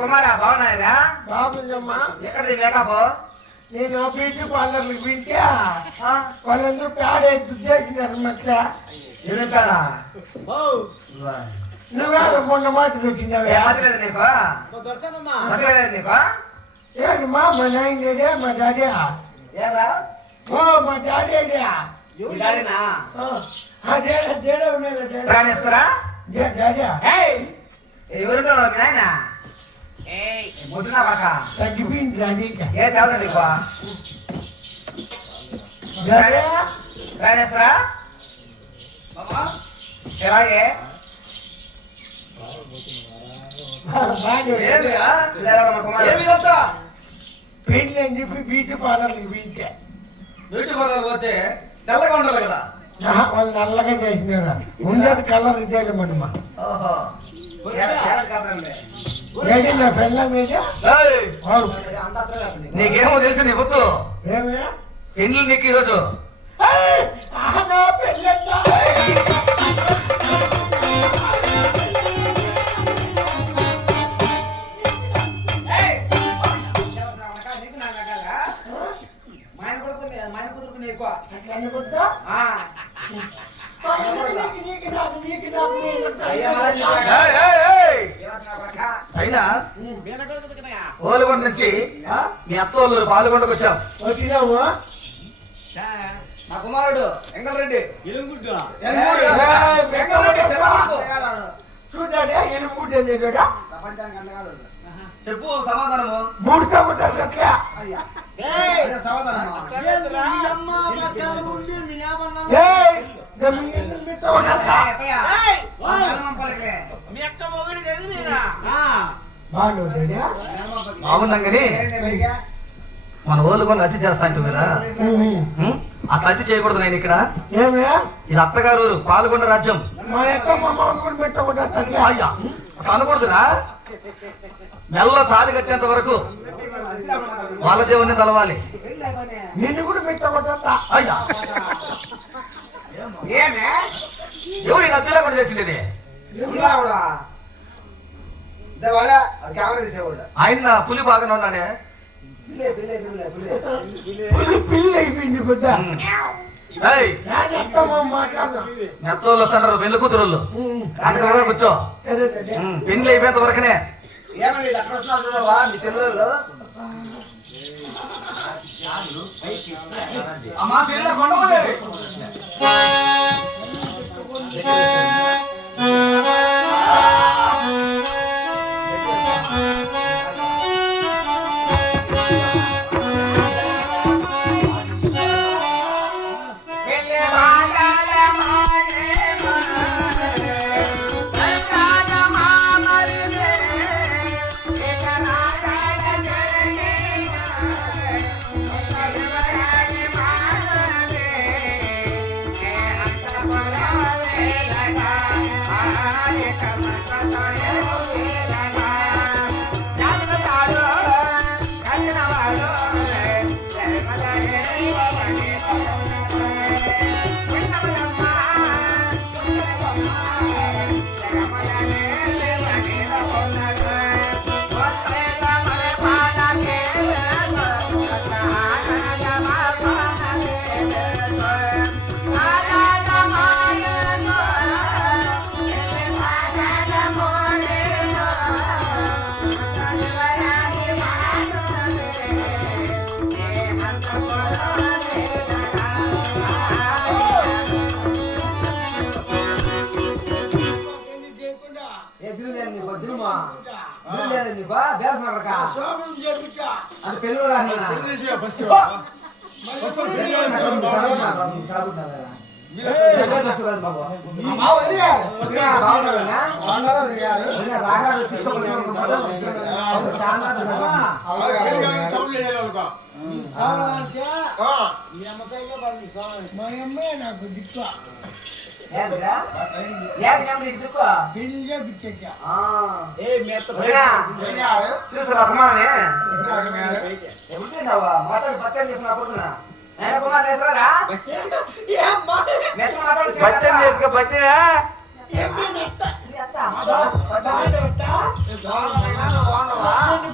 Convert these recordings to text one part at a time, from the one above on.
కుమారా బాగున్నారా? బాగుందమ్మా. ఎక్కడ మేకప్? నేను బ్యూటీ పార్లర్కి వింటే వాళ్ళందరూ ప్యాడ్ చేసినారు మట్లా నువ్వే మొన్న మాటలు వచ్చినావా? మా నాయన మా డాడీ మా డాడీ ఎవరు నాయన తగ్గిపోయింది డాడీ ఏ చదవండి రాణేశ్వరా ఎలాగే పెళ్లి అని చెప్పి బ్యూటీ పార్లర్కి పిలిచా. బ్యూటీ పార్లర్ పోతే తెల్లగా ఉండాలి కదా? వాళ్ళు నల్లగా చేసినారా? ఉండేది కలర్ ఇదేమన్నమా. నా పెళ్ళ మీద నీకేమో తెలుసు నీ పొత్తు పెళ్లి నీకు ఈరోజు అయినా ఓలగొండ నుంచి మీ అత్త వాళ్ళు పాల్గొండకు వచ్చాం. మా కుమారుడు ఎంగల్రెడ్డి చెప్పు సమాధానము. మూడు సమాధానం బాగున్నాం కానీ మన ఊళ్ళు కొన్ని అతి చేస్తా అంటుంది కదా, అట్లా అతి చేయకూడదు. నేను ఇక్కడ ఇది అత్తగారు పాల్గొండ రాజ్యం అనకూడదురా. మెల్ల తాళి కట్టేంత వరకు వాళ్ళ దేవుణ్ణి తలవాలి. నిన్ను కూడా పెట్టబడ్డా అయ్యా ఎవరు ఈ నచ్చలే కూడా చేసింది? ఆయన పులి బాగానే ఉన్నాడే. పిల్లి అయిపోయింది నెత్తోళ్ళు వస్తాడు పెళ్లి కూతురు అక్కడ కూర్చో. పెళ్లి అయిపోయేంత వరకునే నాకు దిక్కు పచ్చడి చేసిన కుమార్ లేసరా ఏమ్మా మెత్త మాట్లాడు బచ్చన్ చేసుకో బచ్చనే ఏమ్మా నెత్త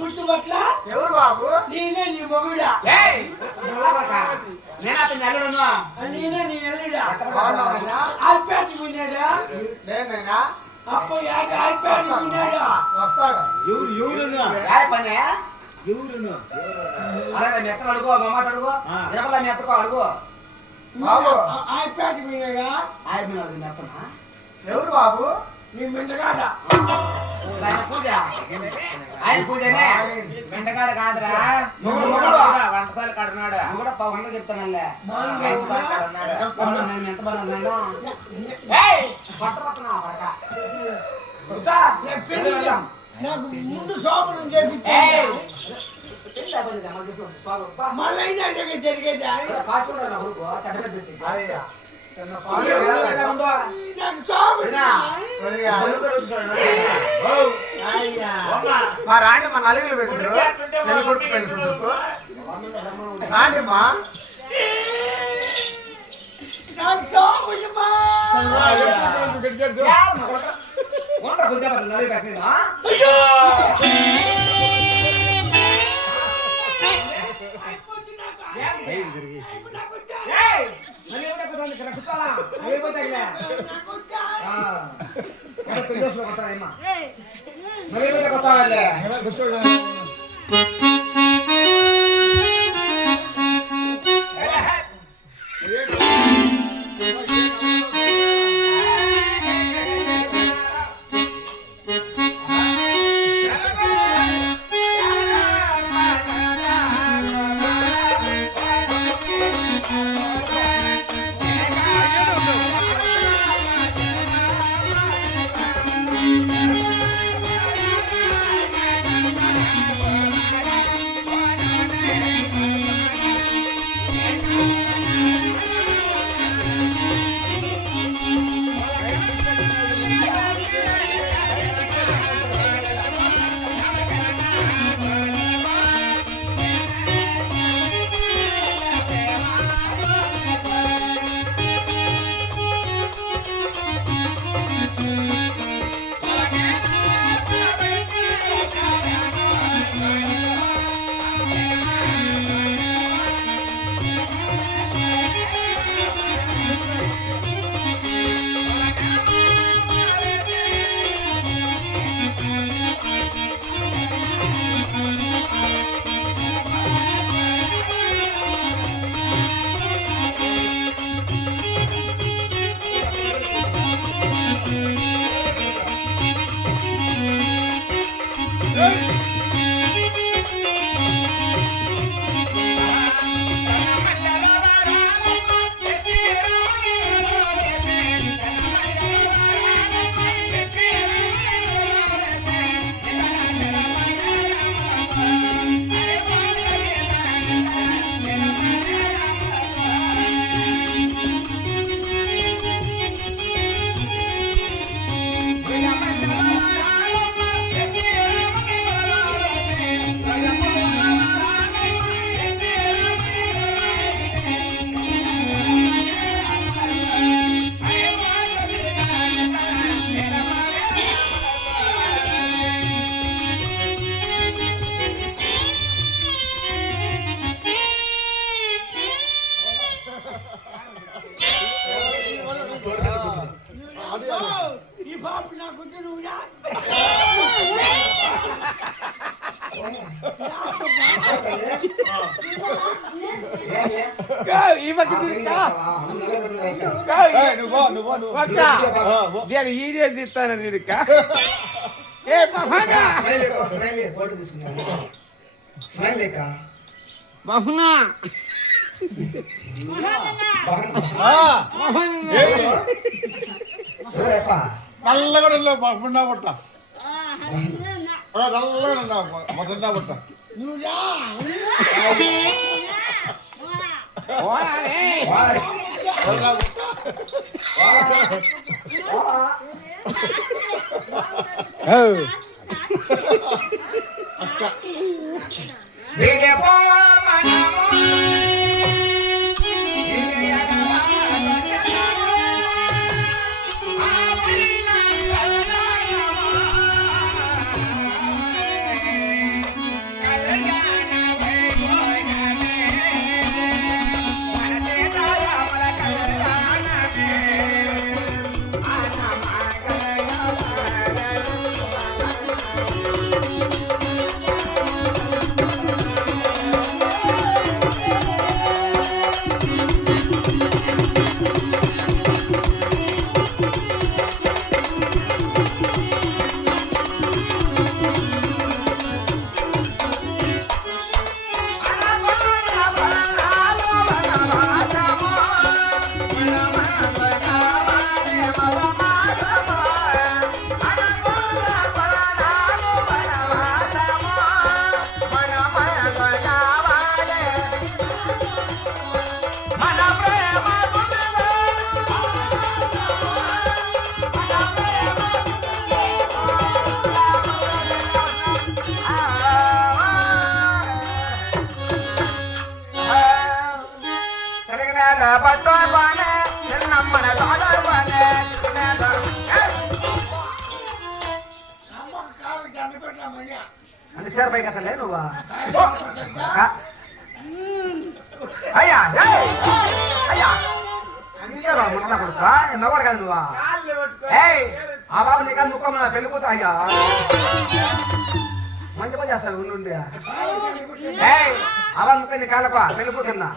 గుర్తుపట్ల ఎవరు బాబు నేనే నీ మొగుడా నేను అతను అల్లుడును నేనే నీ ఎల్లుడా ఆల్పేట్టుకున్నాడా నేనేనా అప్పు ఆల్పేట్టుకున్నాడా వస్తాడు యాయ పనే అరే మెత్తలు అడుగు మమ్మాట అడుగు వినపల్ల మెత్తకో అడుగు బాబు ఆల్పేట్టుకున్నాడా ఆయన మీద అడుగు మెత్తనా ఎవరు బాబు నీ మెండగాడ ఆయన పూజ ఆయన పూజనే మెండగాడ కాదురా నువ్వు వంటసాల కడున్నాడు నువ్వు కూడా పవన్ చెప్తానల్లే వంటసాల కడున్నాడు నేను ఎంత పని పట్టబడుతున్నా నాకు ముందు శోభనం చేపించే మళ్ళీ జరిగేది నాకు మా రాణి మా నలుగురు పెట్టారు నెల కొడుకు పెళ్ళికొడుకు రాణిమ్మా నాకు శోభనమా ఈ బాబు నాకు నువ్వురా వీడియో తీస్తాను నేను బహునా నల్లగా బహున్నా పట్ట నల్లగా మొదన్నా పట్ట నువ్వురా అక్క చీర పైకి అసలే నువ్వు అయ్యా అయ్యా ముట్లా కొడుతా మగవాడు కాదు నువ్వా ఏయ్ ఆ బాబు నీకు ముక్కమ్మ పెళ్లి కూతా అయ్యా మంచి పని చేస్తావు ఉండి ఏయ్ ఆ బాబు ముక్క నీ కాళ్ళపా పెళ్లి కూతున్నా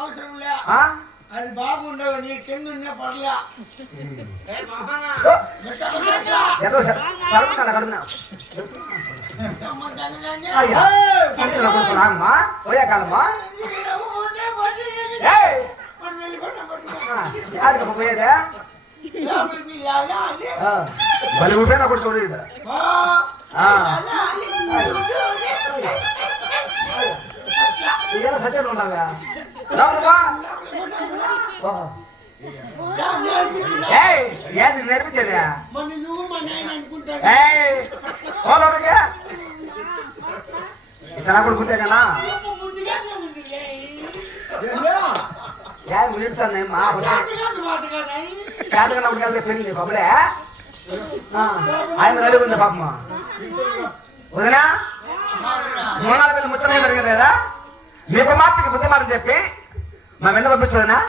అవసరం లే అది బాగుండవు నీ కింద పడలే ఏదో కడుపుతా కడుపునా అయ్యా కొడుకున్నామ్మా పోయా కాలమ్మా పోయేదే బలి ఉంటే నా కొడుకు సత్యం ఉన్నావా ఏంటి నేర్పించేదా ఇతర కొడుకుంటే కదా మా పెళ్ళి బాబులే ఆయన రెడీ ఉంది పాపమ్మ వదినా 3-4 పిల్లలు ముచ్చట జరిగింది కదా మీకు మాటకి బుద్ధి మాట చెప్పి మా వెన్న పంపించదనా